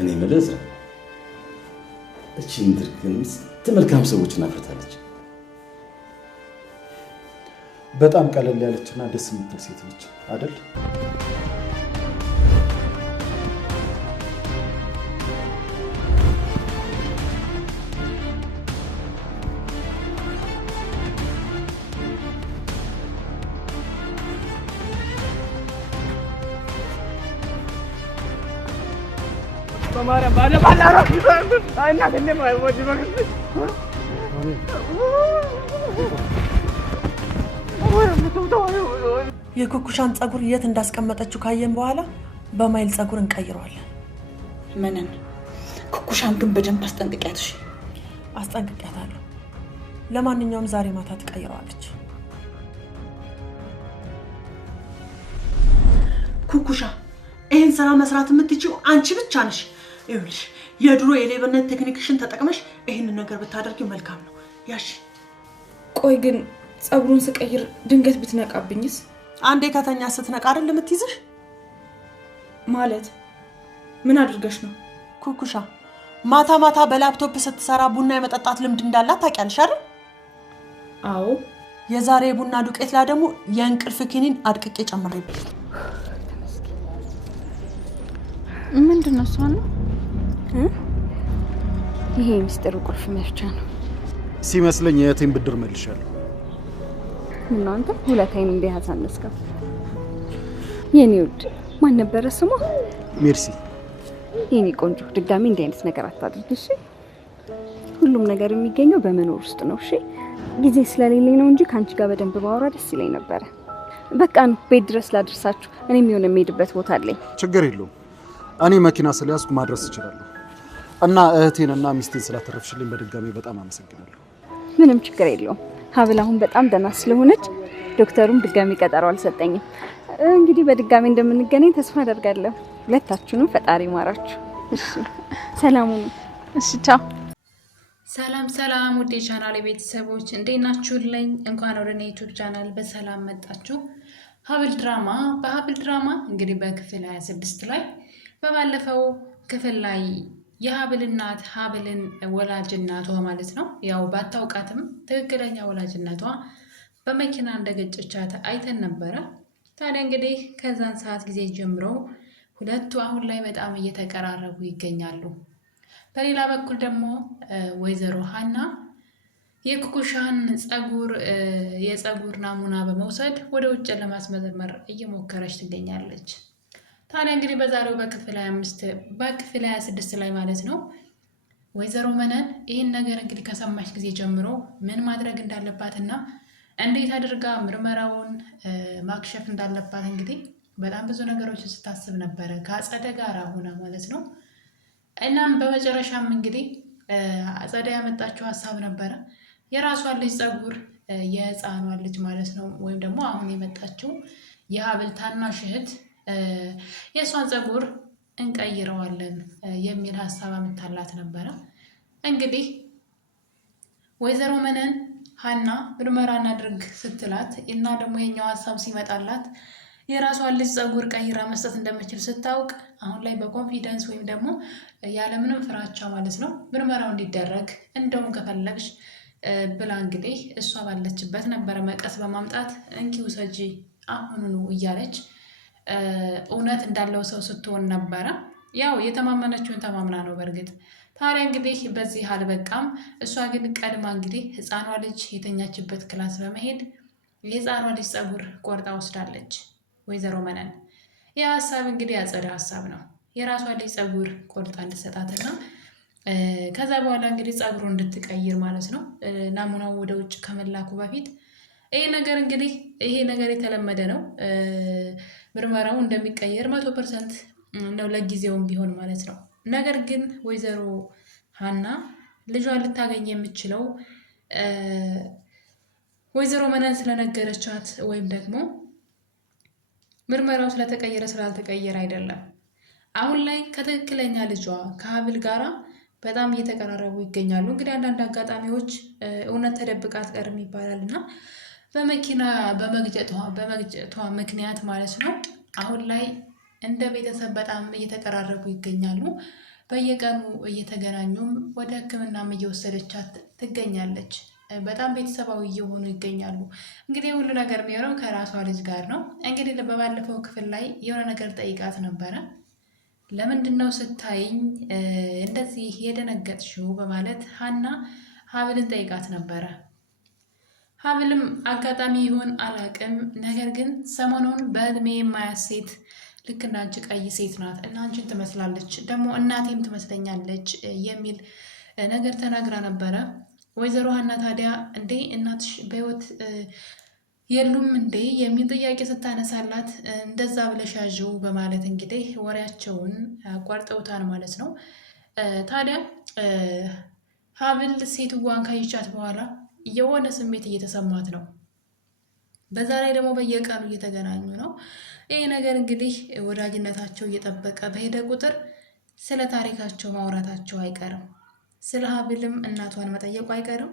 እኔ መለዘ እቺ ምድር ግን መልካም ሰዎችን አፍርታለች። በጣም ቀለል ያለችና ደስ የምትል ሴት ነች አይደል? Kemarin banyak banget anak ini mau dimakan. የኩኩሻን ጸጉር የት እንዳስቀመጠችው ካየን በኋላ በማይል ጸጉር እንቀይረዋለን። ምንን? ኩኩሻን ግን በደንብ አስጠንቅቂያትሽ። አስጠንቅቂያታለሁ። ለማንኛውም ዛሬ ማታ ትቀይረዋለች። ኩኩሻ ይሄን ስራ መስራት የምትችይው አንቺ ብቻ ነሽ። ይኸውልሽ የድሮ የሌብነት ቴክኒክሽን ተጠቅመሽ ይሄን ነገር ብታደርጊው መልካም ነው። ያሽ ቆይ ግን ጸጉሩን ስቀይር ድንገት ብትነቃብኝስ? አንዴ ከተኛ ስትነቃ አይደል የምትይዝሽ? ማለት ምን አድርገሽ ነው? ኩኩሻ ማታ ማታ በላፕቶፕ ስትሰራ ቡና የመጠጣት ልምድ እንዳላት ታውቂያለሽ አይደል? አዎ። የዛሬ ቡና ዱቄት ላይ ደግሞ የእንቅልፍ ኪኒን አድቅቄ ጨምሬብሽ። ምንድነው እሱ ነው? ይሄ ሚስጥሩ ቁልፍ መፍቻ ነው ሲመስለኝ። የቴን ብድር መልሻለሁ። እናንተ ሁለታይን እንደ ያሳነስከው የኔ ውድ ማን ነበር ስሙ? ሜርሲ። የኔ ቆንጆ ድጋሚ እንደ አይነት ነገር አታድርጊ እሺ? ሁሉም ነገር የሚገኘው በመኖር ውስጥ ነው እሺ? ጊዜ ስለሌለኝ ነው እንጂ ካንቺ ጋር በደንብ ባወራ ደስ ይለኝ ነበር። በቃ ነው ቤት ድረስ ላድርሳችሁ። እኔም የሆነ የምሄድበት ቦታ አለኝ። ችግር የለውም። እኔ መኪና ስለያዝኩ ማድረስ እችላለሁ። እና እህቴንና ሚስቴን ስላተረፍሽልኝ በድጋሚ በጣም አመሰግናለሁ። ምንም ችግር የለውም። ሀብል አሁን በጣም ደህና ስለሆነች ዶክተሩም ድጋሚ ቀጠሮ አልሰጠኝም። እንግዲህ በድጋሚ እንደምንገናኝ ተስፋ አደርጋለሁ። ሁለታችሁንም ፈጣሪ ማራችሁ። እሺ ሰላም ሁኑ። እሺ ቻው። ሰላም ሰላም ውድ የቻናሌ ቤተሰቦች እንዴት ናችሁልኝ? እንኳን ወደ እኔ ዩቲዩብ ቻናል በሰላም መጣችሁ። ሀብል ድራማ በሀብል ድራማ እንግዲህ በክፍል 26 ላይ በባለፈው ክፍል ላይ የሀብል እናት ሀብልን ወላጅ እናቷ ማለት ነው ያው ባታውቃትም ትክክለኛ ወላጅ እናቷ በመኪና እንደገጨቻት አይተን ነበረ። ታዲያ እንግዲህ ከዛን ሰዓት ጊዜ ጀምሮ ሁለቱ አሁን ላይ በጣም እየተቀራረቡ ይገኛሉ። በሌላ በኩል ደግሞ ወይዘሮ ሀና የኩኩሻን የጸጉር ናሙና በመውሰድ ወደ ውጭ ለማስመርመር እየሞከረች ትገኛለች። ታዲያ እንግዲህ በዛሬው በክፍል 26 ላይ ማለት ነው ወይዘሮ መነን ይህን ነገር እንግዲህ ከሰማች ጊዜ ጀምሮ ምን ማድረግ እንዳለባትና እንዴት አድርጋ ምርመራውን ማክሸፍ እንዳለባት እንግዲህ በጣም ብዙ ነገሮችን ስታስብ ነበረ ከአጸደ ጋር ሆና ማለት ነው። እናም በመጨረሻም እንግዲህ አጸደ ያመጣችው ሀሳብ ነበረ የራሷን ልጅ ጸጉር የህፃኗን ልጅ ማለት ነው ወይም ደግሞ አሁን የመጣችው የሀብል ታናሽ እህት የሷን ጸጉር እንቀይረዋለን የሚል ሀሳብ አመጣላት ነበረ። እንግዲህ ወይዘሮ መነን ሀና ምርመራ እናድርግ ስትላት እና ደግሞ የኛው ሀሳብ ሲመጣላት የራሷን ልጅ ጸጉር ቀይራ መስጠት እንደምችል ስታውቅ አሁን ላይ በኮንፊደንስ ወይም ደግሞ ያለምንም ፍራቻ ማለት ነው ምርመራው እንዲደረግ እንደውም ከፈለግሽ ብላ እንግዲህ እሷ ባለችበት ነበረ መቀስ በማምጣት እንኪው ሰጂ አሁኑኑ እያለች እውነት እንዳለው ሰው ስትሆን ነበረ። ያው የተማመነችውን ተማምና ነው በእርግጥ። ታዲያ እንግዲህ በዚህ አልበቃም። እሷ ግን ቀድማ እንግዲህ ህፃኗ ልጅ የተኛችበት ክላስ በመሄድ የህፃኗ ልጅ ጸጉር ቆርጣ ወስዳለች ወይዘሮ መነን። ያ ሀሳብ እንግዲህ ያጸደ ሀሳብ ነው። የራሷ ልጅ ጸጉር ቆርጣ እንድትሰጣትና ከዛ በኋላ እንግዲህ ጸጉሩ እንድትቀይር ማለት ነው ናሙናው ወደ ውጭ ከመላኩ በፊት ይሄ ነገር የተለመደ ነው። ምርመራው እንደሚቀየር 100% ነው ለጊዜውም ቢሆን ማለት ነው። ነገር ግን ወይዘሮ ሀና ልጇን ልታገኝ የምችለው ወይዘሮ መነን ስለነገረቻት ወይም ደግሞ ምርመራው ስለተቀየረ ስላልተቀየረ አይደለም። አሁን ላይ ከትክክለኛ ልጇ ከሀብል ጋራ በጣም እየተቀራረቡ ይገኛሉ። እንግዲህ አንዳንድ አጋጣሚዎች እውነት ተደብቃ አትቀርም ይባላልና በመኪና በመግጨቷ ምክንያት ማለት ነው አሁን ላይ እንደ ቤተሰብ በጣም እየተቀራረቡ ይገኛሉ። በየቀኑ እየተገናኙም ወደ ሕክምናም እየወሰደቻት ትገኛለች። በጣም ቤተሰባዊ እየሆኑ ይገኛሉ። እንግዲህ ሁሉ ነገር የሚሆነው ከራሷ ልጅ ጋር ነው። እንግዲህ በባለፈው ክፍል ላይ የሆነ ነገር ጠይቃት ነበረ። ለምንድን ነው ስታይኝ እንደዚህ የደነገጥሽው በማለት ሀና ሀብልን ጠይቃት ነበረ። ሀብልም አጋጣሚ ይሆን አላቅም፣ ነገር ግን ሰሞኑን በእድሜ የማያት ሴት ልክ እንዳንቺ ቀይ ሴት ናት እና አንቺን ትመስላለች፣ ደግሞ እናቴም ትመስለኛለች የሚል ነገር ተናግራ ነበረ። ወይዘሮ ሀና ታዲያ እንዴ እናትሽ በህይወት የሉም እንዴ የሚል ጥያቄ ስታነሳላት እንደዛ ብለሽ ያዥው በማለት እንግዲህ ወሬያቸውን አቋርጠውታል ማለት ነው። ታዲያ ሀብል ሴትዋን ካየቻት በኋላ የሆነ ስሜት እየተሰማት ነው። በዛ ላይ ደግሞ በየቀኑ እየተገናኙ ነው። ይህ ነገር እንግዲህ ወዳጅነታቸው እየጠበቀ በሄደ ቁጥር ስለ ታሪካቸው ማውራታቸው አይቀርም። ስለ ሀብልም እናቷን መጠየቁ አይቀርም።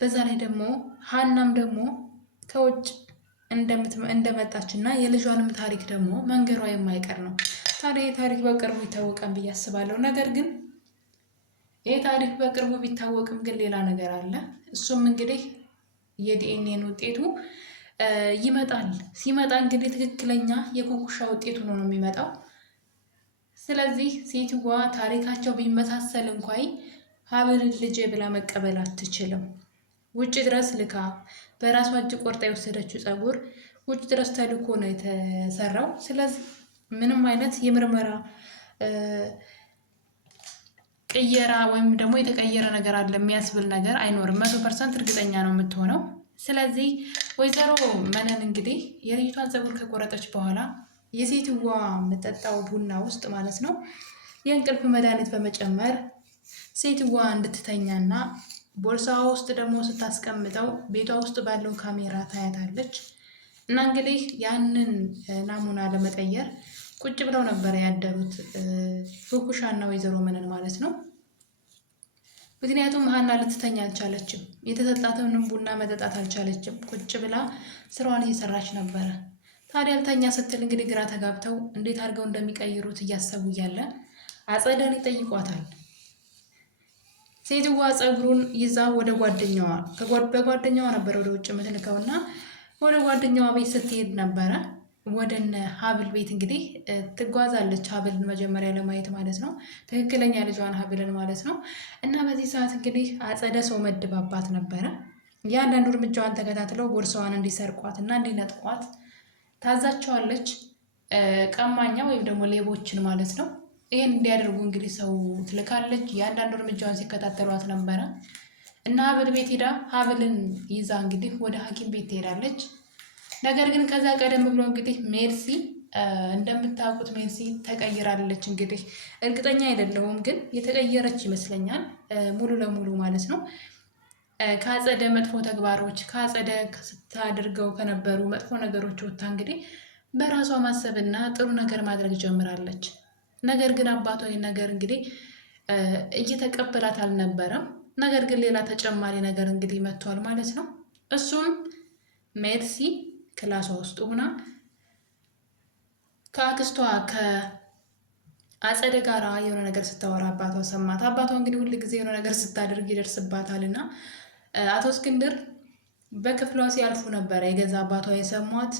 በዛ ላይ ደግሞ ሀናም ደግሞ ከውጭ እንደመጣች እና የልጇንም ታሪክ ደግሞ መንገሯ የማይቀር ነው። ታዲያ ይህ ታሪክ በቅርቡ ይታወቃል ብዬ አስባለሁ። ነገር ግን ይህ ታሪክ በቅርቡ ቢታወቅም ግን ሌላ ነገር አለ። እሱም እንግዲህ የዲኤንኤን ውጤቱ ይመጣል። ሲመጣ እንግዲህ ትክክለኛ የኩኩሻ ውጤቱ ነው የሚመጣው። ስለዚህ ሴትዋ ታሪካቸው ቢመሳሰል እንኳን ሀብልን ልጄ ብላ መቀበል አትችልም። ውጭ ድረስ ልካ በራሷ እጅ ቆርጣ የወሰደችው ፀጉር ውጭ ድረስ ተልኮ ነው የተሰራው። ስለዚህ ምንም አይነት የምርመራ ቅየራ ወይም ደግሞ የተቀየረ ነገር አለ የሚያስብል ነገር አይኖርም። 100% እርግጠኛ ነው የምትሆነው። ስለዚህ ወይዘሮ መነን እንግዲህ የልጅቷን ፀጉር ከቆረጠች በኋላ የሴትዋ የምጠጣው ቡና ውስጥ ማለት ነው የእንቅልፍ መድኃኒት በመጨመር ሴትዋ እንድትተኛና ቦርሳዋ ውስጥ ደግሞ ስታስቀምጠው ቤቷ ውስጥ ባለው ካሜራ ታያታለች። እና እንግዲህ ያንን ናሙና ለመቀየር ቁጭ ብለው ነበር ያደሩት ኩኩሻ እና ወይዘሮ መነን ማለት ነው። ምክንያቱም ሀና ልትተኛ አልቻለችም። የተሰጣትንም ቡና መጠጣት አልቻለችም። ቁጭ ብላ ስራዋን እየሰራች ነበረ። ታዲያ ልተኛ ስትል እንግዲህ ግራ ተጋብተው እንዴት አድርገው እንደሚቀይሩት እያሰቡ እያለ አጸደን ይጠይቋታል። ሴትዋ ፀጉሩን ይዛ ወደ ጓደኛዋ በጓደኛዋ ነበር ወደ ውጭ የምትልከውና ወደ ጓደኛዋ ቤት ስትሄድ ነበረ። ወደነ ሀብል ቤት እንግዲህ ትጓዛለች። ሀብልን መጀመሪያ ለማየት ማለት ነው፣ ትክክለኛ ልጇን ሀብልን ማለት ነው። እና በዚህ ሰዓት እንግዲህ አጸደ ሰው መድባባት ነበረ። እያንዳንዱ እርምጃዋን ተከታትለው ቦርሳዋን እንዲሰርቋት እና እንዲነጥቋት ታዛቸዋለች። ቀማኛ ወይም ደግሞ ሌቦችን ማለት ነው። ይህን እንዲያደርጉ እንግዲህ ሰው ትልካለች። እያንዳንዱ እርምጃዋን ሲከታተሏት ነበረ እና ሀብል ቤት ሄዳ ሀብልን ይዛ እንግዲህ ወደ ሐኪም ቤት ትሄዳለች። ነገር ግን ከዛ ቀደም ብሎ እንግዲህ ሜርሲ እንደምታውቁት ሜርሲ ተቀይራለች። እንግዲህ እርግጠኛ አይደለሁም ግን የተቀየረች ይመስለኛል ሙሉ ለሙሉ ማለት ነው። ከአጸደ መጥፎ ተግባሮች ከአጸደ ስታደርገው ከነበሩ መጥፎ ነገሮች ወጥታ እንግዲህ በራሷ ማሰብና ጥሩ ነገር ማድረግ ጀምራለች። ነገር ግን አባቷ ይህን ነገር እንግዲህ እየተቀበላት አልነበረም። ነገር ግን ሌላ ተጨማሪ ነገር እንግዲህ መጥቷል ማለት ነው። እሱም ሜርሲ ክላሷ ውስጥ ሆና ከአክስቷ ከአጸደ ጋራ የሆነ ነገር ስታወራ አባቷ ሰማት። አባቷ እንግዲህ ሁል ጊዜ የሆነ ነገር ስታደርግ ይደርስባታል እና አቶ እስክንድር በክፍሏ ሲያልፉ ነበረ የገዛ አባቷ የሰሟት።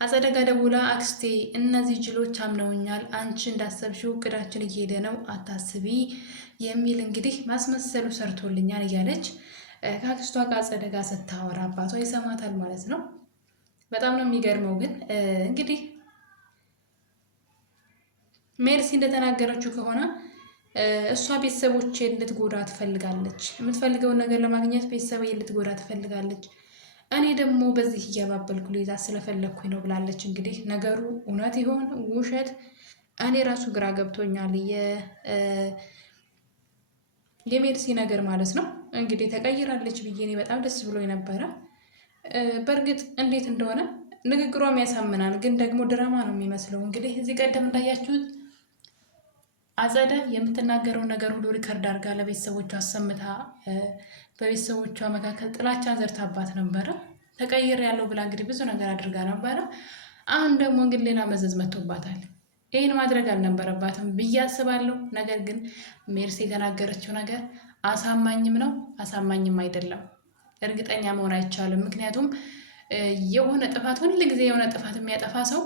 አጸደ ጋ ደውላ አክስቴ እነዚህ ጅሎች አምነውኛል፣ አንቺ እንዳሰብሽው እቅዳችን እየሄደ ነው፣ አታስቢ የሚል እንግዲህ ማስመሰሉ ሰርቶልኛል እያለች ከአክስቷ ከአጸደ ጋ ስታወራ አባቷ ይሰማታል ማለት ነው። በጣም ነው የሚገርመው። ግን እንግዲህ ሜርሲ እንደተናገረችው ከሆነ እሷ ቤተሰቦቼን ልትጎዳ ትፈልጋለች። የምትፈልገውን ነገር ለማግኘት ቤተሰቤን ልትጎዳ ትፈልጋለች። እኔ ደግሞ በዚህ እያባበልኩ ሌዛ ስለፈለግኩኝ ነው ብላለች። እንግዲህ ነገሩ እውነት ይሆን ውሸት እኔ ራሱ ግራ ገብቶኛል። የሜርሲ ነገር ማለት ነው። እንግዲህ ተቀይራለች ብዬ እኔ በጣም ደስ ብሎ ነበረ። በእርግጥ እንዴት እንደሆነ ንግግሯም ያሳምናል፣ ግን ደግሞ ድራማ ነው የሚመስለው። እንግዲህ እዚህ ቀደም እንዳያችሁት አጸደ የምትናገረውን ነገር ሁሉ ሪከርድ አድርጋ ለቤተሰቦቿ አሰምታ በቤተሰቦቿ መካከል ጥላቻን ዘርታባት ነበረ። ተቀይር ያለው ብላ እንግዲህ ብዙ ነገር አድርጋ ነበረ። አሁን ደግሞ እንግዲህ ሌላ መዘዝ መጥቶባታል። ይህን ማድረግ አልነበረባትም ብዬ አስባለሁ። ነገር ግን ሜርሲ የተናገረችው ነገር አሳማኝም ነው አሳማኝም አይደለም፣ እርግጠኛ መሆን አይቻልም። ምክንያቱም የሆነ ጥፋት ሁል ጊዜ የሆነ ጥፋት የሚያጠፋ ሰው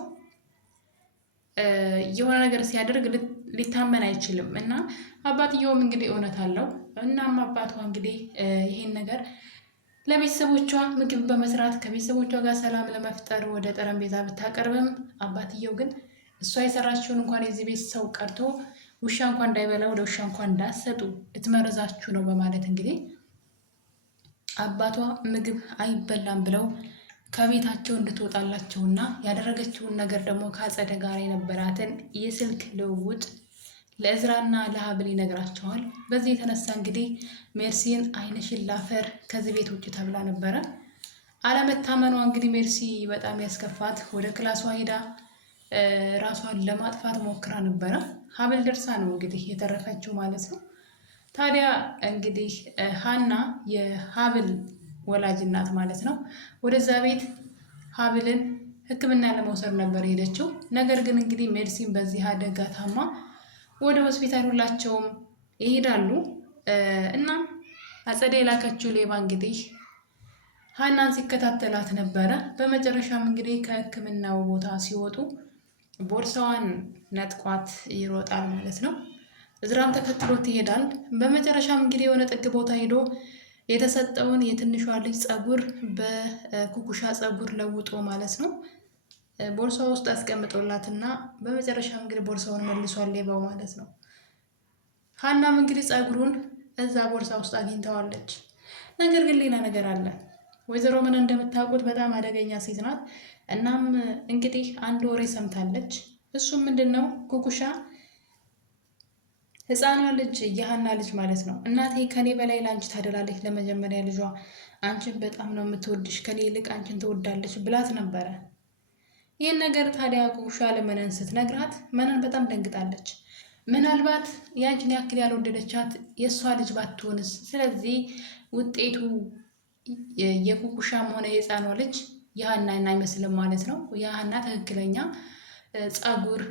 የሆነ ነገር ሲያደርግ ሊታመን አይችልም። እና አባትየውም እንግዲህ እውነት አለው። እናም አባቷ እንግዲህ ይሄን ነገር ለቤተሰቦቿ ምግብ በመስራት ከቤተሰቦቿ ጋር ሰላም ለመፍጠር ወደ ጠረጴዛ ብታቀርብም አባትየው ግን እሷ የሰራችውን እንኳን የዚህ ቤት ሰው ቀርቶ ውሻ እንኳን እንዳይበላ ወደ ውሻ እንኳን እንዳሰጡ ልትመርዛችሁ ነው በማለት እንግዲህ አባቷ ምግብ አይበላም ብለው ከቤታቸው እንድትወጣላቸውና ያደረገችውን ነገር ደግሞ ከአጸደ ጋር የነበራትን የስልክ ልውውጥ ለእዝራና ለሀብል ይነግራቸዋል። በዚህ የተነሳ እንግዲህ ሜርሲን ዓይንሽን ላፈር ከዚህ ቤት ውጭ ተብላ ነበረ። አለመታመኗ እንግዲህ ሜርሲ በጣም ያስከፋት። ወደ ክላሷ ሄዳ ራሷን ለማጥፋት ሞክራ ነበረ። ሀብል ደርሳ ነው እንግዲህ የተረፈችው ማለት ነው። ታዲያ እንግዲህ ሀና የሀብል ወላጅ እናት ማለት ነው ወደዛ ቤት ሀብልን ሕክምና ለመውሰድ ነበር ሄደችው። ነገር ግን እንግዲህ ሜርሲን በዚህ አደጋ ታማ ወደ ሆስፒታል ሁላቸውም ይሄዳሉ። እና አጸደ የላከችው ሌባ እንግዲህ ሀናን ሲከታተላት ነበረ። በመጨረሻም እንግዲህ ከሕክምናው ቦታ ሲወጡ ቦርሳዋን ነጥቋት ይሮጣል ማለት ነው። እዝራም ተከትሎት ይሄዳል። በመጨረሻም እንግዲህ የሆነ ጥግ ቦታ ሄዶ የተሰጠውን የትንሿ ልጅ ጸጉር በኩኩሻ ጸጉር ለውጦ ማለት ነው ቦርሳ ውስጥ አስቀምጦላትና በመጨረሻም እንግዲህ ቦርሳውን መልሷል ሌባው ማለት ነው። ሀናም እንግዲህ ጸጉሩን እዛ ቦርሳ ውስጥ አግኝተዋለች። ነገር ግን ሌላ ነገር አለ። ወይዘሮ ምን እንደምታውቁት በጣም አደገኛ ሴት ናት። እናም እንግዲህ አንድ ወሬ ሰምታለች። እሱም ምንድን ነው? ኩኩሻ ህፃኗ ልጅ የሀና ልጅ ማለት ነው እናቴ ከኔ በላይ ለአንቺ ታደላለች፣ ለመጀመሪያ ልጇ አንቺን በጣም ነው የምትወድሽ፣ ከኔ ይልቅ አንቺን ትወዳለች ብላት ነበረ። ይህን ነገር ታዲያ ኩኩሻ ለመነን ስትነግራት መነን በጣም ደንግጣለች። ምናልባት ያንቺን ያክል ያልወደደቻት የእሷ ልጅ ባትሆንስ? ስለዚህ ውጤቱ የኩኩሻም ሆነ የህፃኗ ልጅ የሀናን አይመስልም ማለት ነው። የሀና ትክክለኛ ጸጉር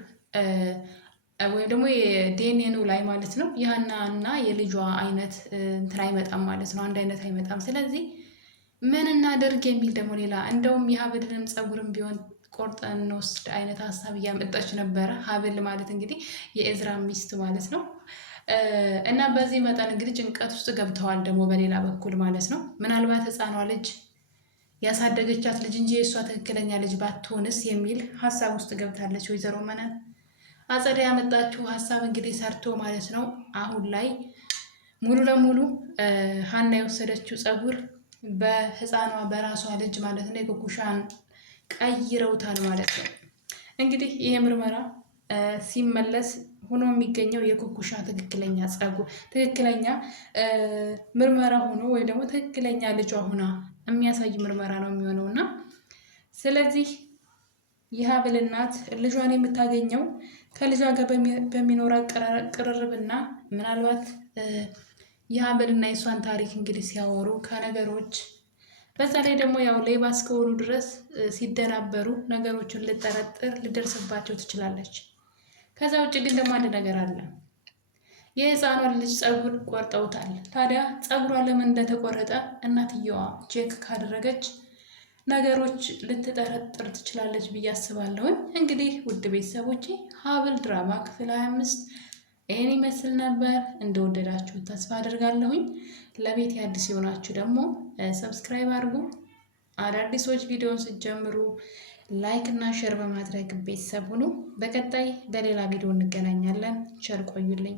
ወይም ደግሞ የዲኤንኤኑ ላይ ማለት ነው የሀና እና የልጇ አይነት እንትን አይመጣም ማለት ነው። አንድ አይነት አይመጣም። ስለዚህ ምን እናደርግ የሚል ደግሞ ሌላ እንደውም የሀብልንም ጸጉርም ቢሆን ቆርጠን እንወስድ አይነት ሀሳብ እያመጣች ነበረ። ሀብል ማለት እንግዲህ የእዝራ ሚስት ማለት ነው። እና በዚህ መጠን እንግዲህ ጭንቀት ውስጥ ገብተዋል ደግሞ በሌላ በኩል ማለት ነው። ምናልባት ህፃኗ ልጅ ያሳደገቻት ልጅ እንጂ የእሷ ትክክለኛ ልጅ ባትሆንስ የሚል ሀሳብ ውስጥ ገብታለች ወይዘሮ መነን። አጸደ ያመጣችው ሀሳብ እንግዲህ ሰርቶ ማለት ነው። አሁን ላይ ሙሉ ለሙሉ ሀና የወሰደችው ጸጉር በህፃኗ በራሷ ልጅ ማለት ነው የኩኩሻን ቀይረውታል ማለት ነው። እንግዲህ ይሄ ምርመራ ሲመለስ ሆኖ የሚገኘው የኩኩሻ ትክክለኛ ጸጉር ትክክለኛ ምርመራ ሆኖ ወይም ደግሞ ትክክለኛ ልጇ ሆና የሚያሳይ ምርመራ ነው የሚሆነው እና ስለዚህ የሀብል እናት ልጇን የምታገኘው ከልጇ ጋር በሚኖራ ቅርርብና ምናልባት የሀብልና የእሷን ታሪክ እንግዲህ ሲያወሩ ከነገሮች በዛ ላይ ደግሞ ያው ሌባ እስከሆኑ ድረስ ሲደናበሩ ነገሮችን ልጠረጥር ልደርስባቸው ትችላለች። ከዛ ውጭ ግን ደግሞ አንድ ነገር አለ። የህፃኗን ልጅ ጸጉር ቆርጠውታል። ታዲያ ጸጉሯ ለምን እንደተቆረጠ እናትየዋ ቼክ ካደረገች ነገሮች ልትጠረጥር ትችላለች ብዬ አስባለሁኝ። እንግዲህ ውድ ቤተሰቦቼ ሀብል ድራማ ክፍል 25 ይህን ይመስል ነበር። እንደወደዳችሁ ተስፋ አደርጋለሁኝ። ለቤት አዲስ የሆናችሁ ደግሞ ሰብስክራይብ አድርጉ። አዳዲሶች ቪዲዮን ስትጀምሩ ላይክ እና ሼር በማድረግ ቤተሰብ ሁኑ። በቀጣይ በሌላ ቪዲዮ እንገናኛለን። ቸር ቆዩልኝ።